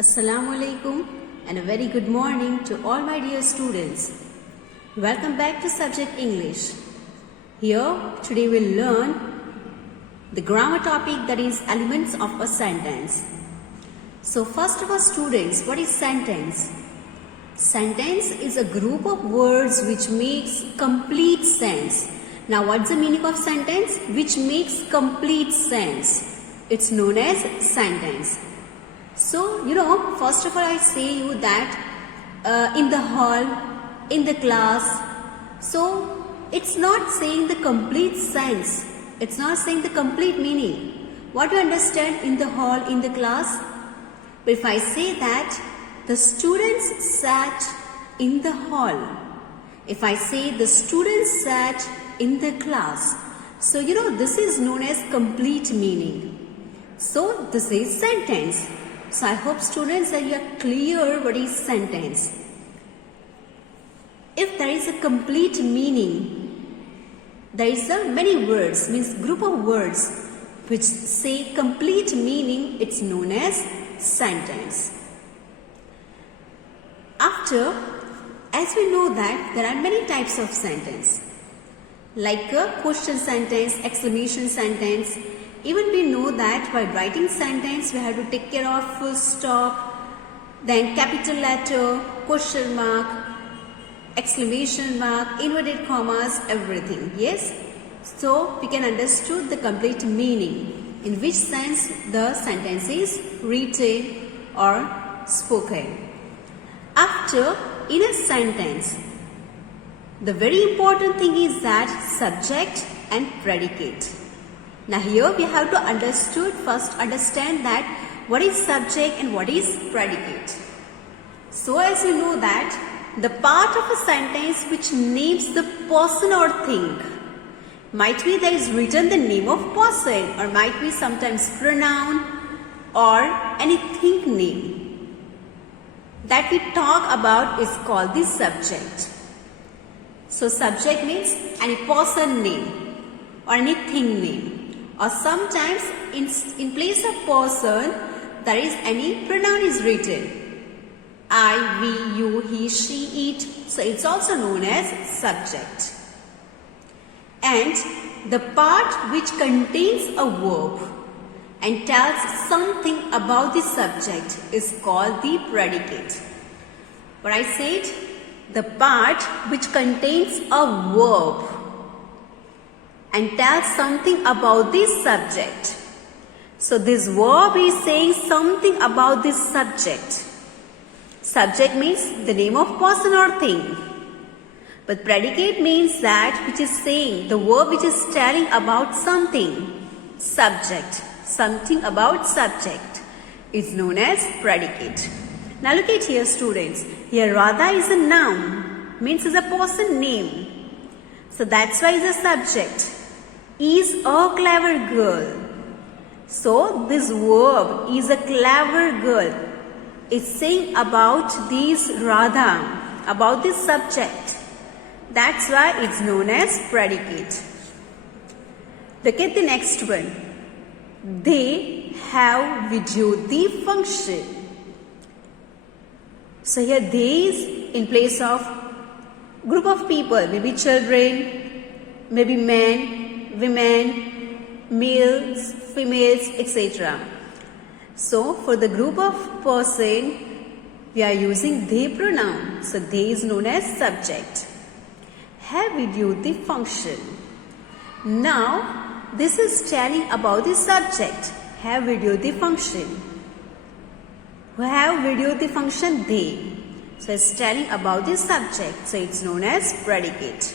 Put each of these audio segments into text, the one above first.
Assalamu alaikum and a very good morning to all my dear students. Welcome back to subject English. Here today we'll learn the grammar topic, that is elements of a sentence. So first of all students, what is sentence? Sentence is a group of words which makes complete sense. Now what's the meaning of sentence? Which makes complete sense. It's known as sentence. So, first of all I say you that in the hall, in the class. So, it's not saying the complete sense. It's not saying the complete meaning. What do you understand in the hall, in the class? But if I say that the students sat in the hall. If I say the students sat in the class. So, this is known as complete meaning. So, this is sentence. So, I hope students that you are clear what is sentence. If there is a complete meaning, there is a many words, means group of words which say complete meaning, it's known as sentence. After, as we know that there are many types of sentence, like a question sentence, exclamation sentence. Even we know that while writing sentence, we have to take care of full stop, then capital letter, question mark, exclamation mark, inverted commas, everything. Yes? So, we can understood the complete meaning, in which sense the sentence is written or spoken. After, in a sentence, the very important thing is that subject and predicate. Now here we have to first understand that what is subject and what is predicate. So as you know that the part of a sentence which names the person or thing, might be there is written the name of person, or might be sometimes pronoun or anything name that we talk about is called the subject. So subject means any person name or anything name. Or sometimes in place of person, there is any pronoun is written. I, we, you, he, she, it. So it's also known as subject. And the part which contains a verb and tells something about the subject is called the predicate. But I said the part which contains a verb and tells something about this subject. So this verb is saying something about this subject. Subject means the name of person or thing. But predicate means that which is saying, the verb which is telling about something. Subject. Something about subject is known as predicate. Now look at here students. Here Radha is a noun. Means is a person name. So that's why it's a subject. Is a clever girl. So this verb is a clever girl. It's saying about this Radha, about this subject. That's why it's known as predicate. Look at the next one. They have videoed the function. So here they is in place of group of people, maybe children, maybe men, women, males, females, etc. So, for the group of person, we are using they pronoun. So, they is known as subject. Have videoed the function. Now, this is telling about the subject. Have videoed the function. Who have videoed the function? They. So, it's telling about the subject. So, it's known as predicate.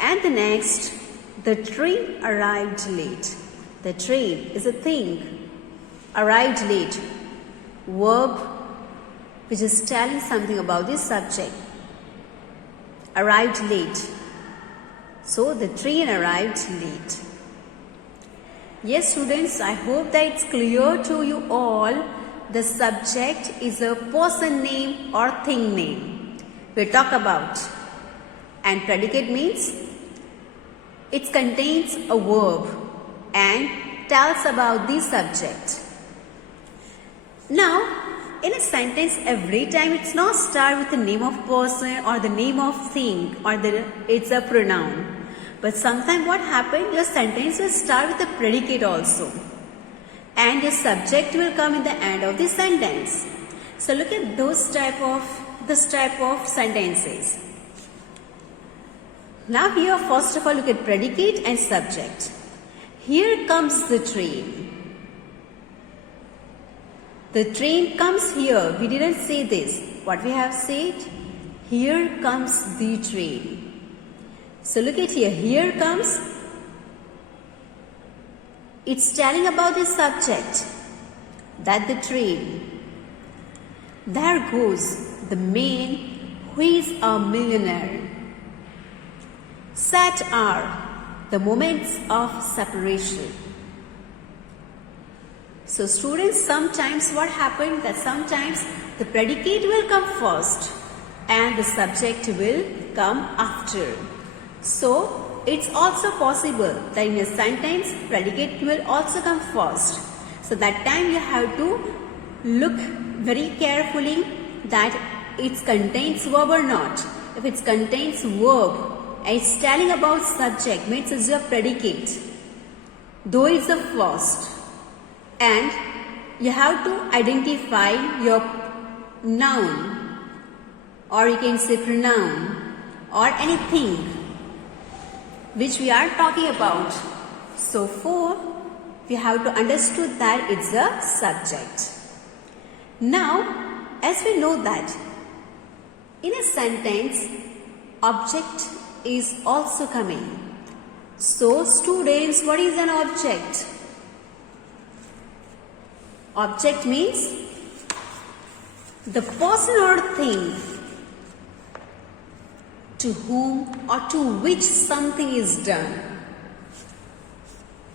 And the next, the train arrived late. The train is a thing. Arrived late. Verb which is telling something about the subject. Arrived late. So the train arrived late. Yes students, I hope that it's clear to you all. The subject is a person name or thing name. We'll talk about. And predicate means it contains a verb and tells about the subject. Now, in a sentence, every time it's not start with the name of person or the name of thing or it's a pronoun. But sometimes what happens, your sentence will start with a predicate also. And your subject will come in the end of the sentence. So look at this type of sentences. Now here, first of all, look at predicate and subject. Here comes the train. The train comes here. We didn't say this. What we have said? Here comes the train. So look at here. Here comes. It's telling about the subject. That the train. There goes the man who is a millionaire. Sad are the moments of separation. So students, sometimes what happens that sometimes the predicate will come first and the subject will come after. So it's also possible that in a sentence predicate will also come first. So that time you have to look very carefully that it contains verb or not. If it contains verb and it's telling about subject, means it's your predicate, though it's the first. And you have to identify your noun, or you can say pronoun, or anything which we are talking about. So for we have to understood that it's a subject. Now, as we know that in a sentence, object is also coming. So students, what is an object? Object means the person or thing to whom or to which something is done.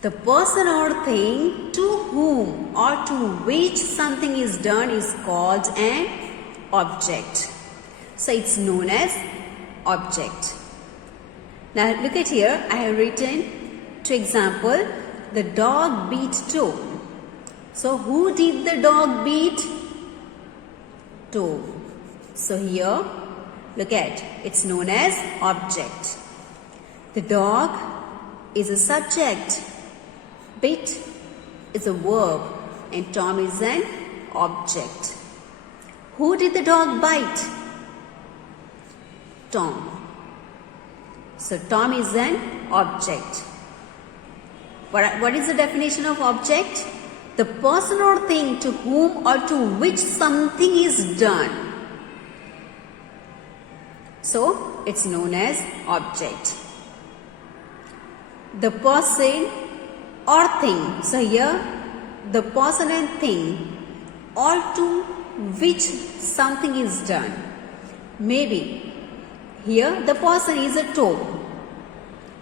The person or thing to whom or to which something is done is called an object. So it's known as object. Now look at here, I have written, to example, the dog beat Tom. So who did the dog beat? Tom. So here, look at, it's known as object. The dog is a subject. Beat is a verb and Tom is an object. Who did the dog bite? Tom. So Tom is an object. What is the definition of object? The person or thing to whom or to which something is done. So it's known as object. The person or thing. So here the person and thing or to which something is done. Maybe here the person is a Tom.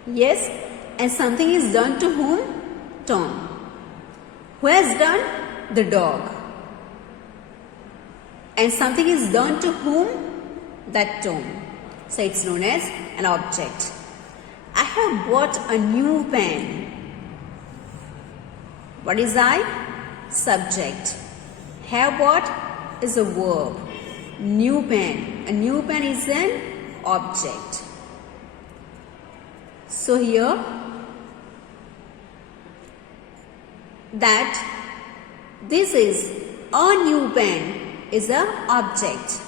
Yes, and something is done to whom? Tom. Who has done? The dog. And something is done to whom? That Tom. So it's known as an object. I have bought a new pen. What is I? Subject. Have bought is a verb. New pen. A new pen is an object. So here, that this is a new pen is an object.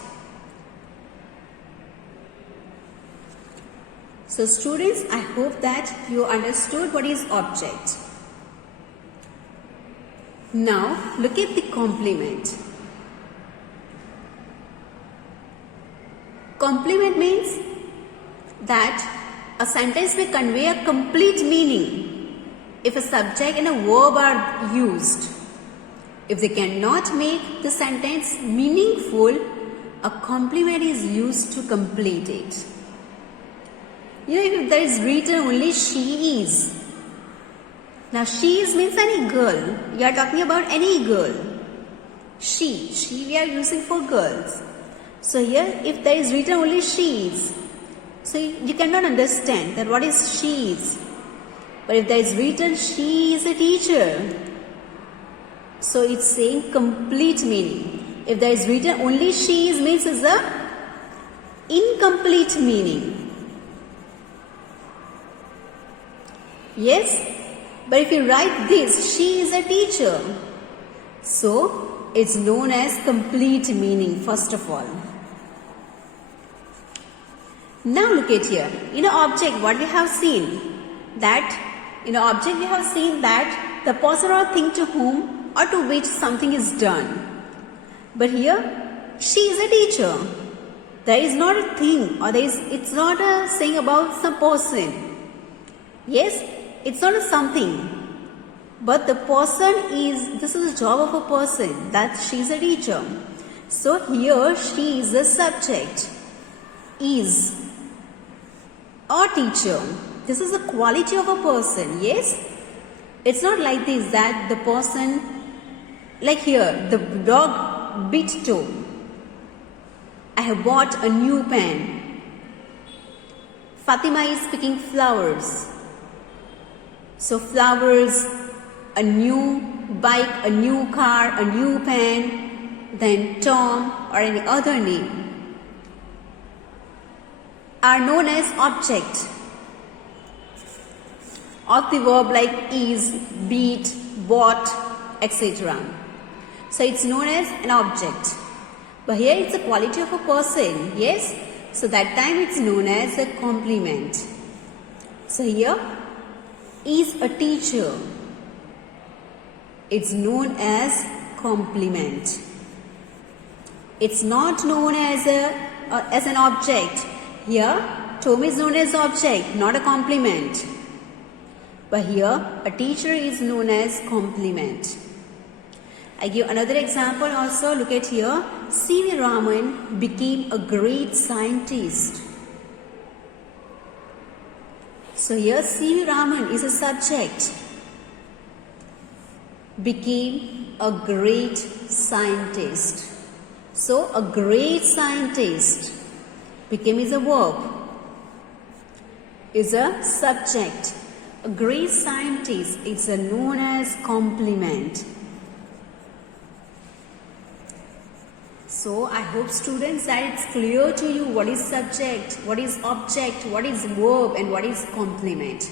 So students, I hope that you understood what is object. Now look at the complement. Complement means that a sentence may convey a complete meaning if a subject and a verb are used. If they cannot make the sentence meaningful, a complement is used to complete it. You know, if there is written only she is. Now she is means any girl. You are talking about any girl. She we are using for girls. So here if there is written only she is, so you cannot understand that what is she is. But if there is written she is a teacher, So it's saying complete meaning. If there is written only she is means is a incomplete meaning. Yes, but if you write this, she is a teacher. So it's known as complete meaning first of all. Now look at here. In an object, what we have seen? That in an object we have seen that the person or thing to whom or to which something is done. But here, she is a teacher. There is not a thing or it's not a saying about some person. Yes, it's not a something. But the person is, this is the job of a person, that she is a teacher. So here she is the subject. Is a teacher. This is the quality of a person, yes? It's not like this that the person, like here, the dog bit toe. I have bought a new pen. Fatima is picking flowers. So flowers, a new bike, a new car, a new pen, then Tom or any other name are known as object of the verb like is, beat, bought, etc. So it's known as an object. But here it's a quality of a person, yes? So that time it's known as a complement. So here is a teacher. It's known as complement. It's not known as an object. Here, Tom is known as object, not a complement. But here, a teacher is known as complement. I give another example also. Look at here. C.V. Raman became a great scientist. So here C.V. Raman is a subject. Became a great scientist. So a great scientist. Became is a verb. Is a subject. A great scientist is known as complement. So I hope students that it's clear to you what is subject, what is object, what is verb and what is complement.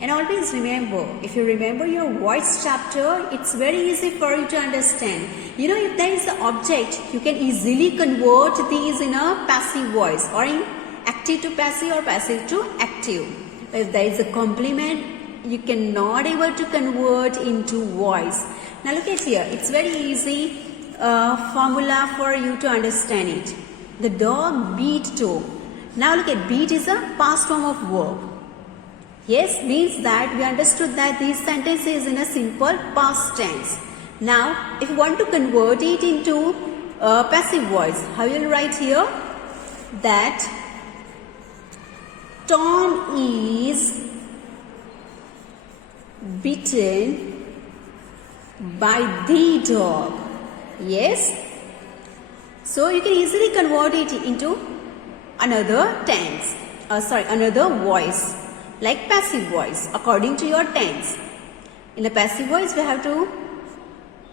And always remember, if you remember your voice chapter, it's very easy for you to understand. You know, if there is an object, you can easily convert these in a passive voice or in active to passive or passive to active. If there is a complement, you cannot able to convert into voice. Now look at here, it's very easy formula for you to understand it. The dog beat Tom. Now look at beat is a past form of verb. Yes, means that we understood that this sentence is in a simple past tense. Now, if you want to convert it into passive voice, how you will write here? That Tom is bitten by the dog. Yes. So you can easily convert it into another tense. Another voice. Like passive voice according to your tense. In a passive voice we have to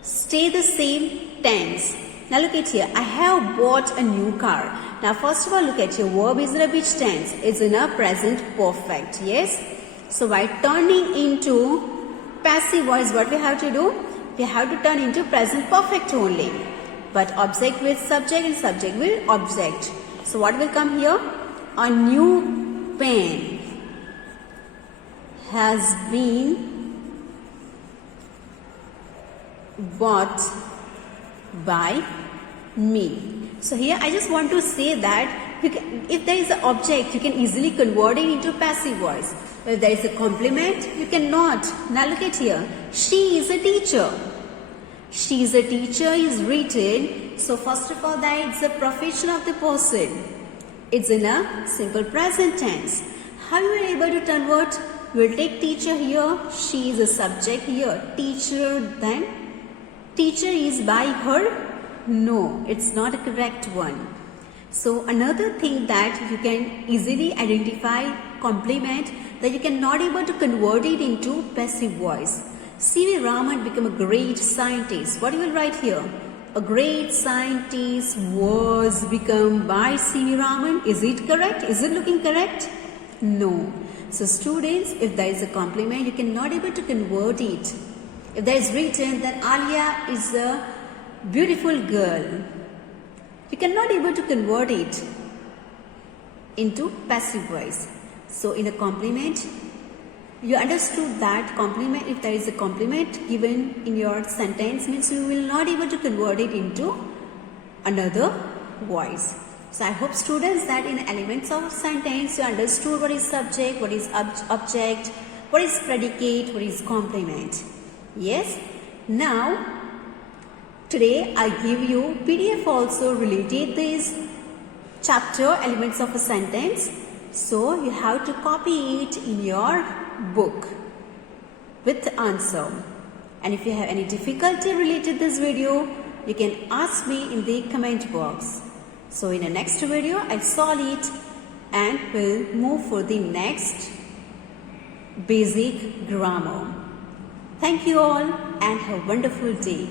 stay the same tense. Now look at here. I have bought a new car. Now first of all look at your verb is in a which tense? It's in a present perfect. Yes. So by turning into passive voice what we have to do? We have to turn into present perfect only. But object with subject and subject with object. So what will come here? A new pen has been bought by me. So here I just want to say that if there is an object, you can easily convert it into passive voice. If there is a complement, you cannot. Now look at here. She is a teacher. She is a teacher is written. So first of all, that it's the profession of the person. It's in a simple present tense. How you are able to convert? We'll take teacher here. She is a subject here. Teacher, then teacher is by her. No, it's not a correct one. So another thing that you can easily identify complement, that you cannot able to convert it into passive voice. C.V. Raman became a great scientist. What you will write here? A great scientist was become by C.V. Raman. Is it correct? Is it looking correct? No. So students, if there is a complement, you cannot able to convert it. If there is written that Alia is a beautiful girl, you cannot able to convert it into passive voice. So in a complement, you understood that complement, if there is a complement given in your sentence, means you will not able to convert it into another voice. So I hope students that in elements of sentence you understood what is subject, what is object, what is predicate, what is complement. Yes. Now today I give you PDF also related this chapter elements of a sentence. So you have to copy it in your book with the answer. And if you have any difficulty related this video, you can ask me in the comment box. So in the next video, I'll solve it and will move for the next basic grammar. Thank you all and have a wonderful day.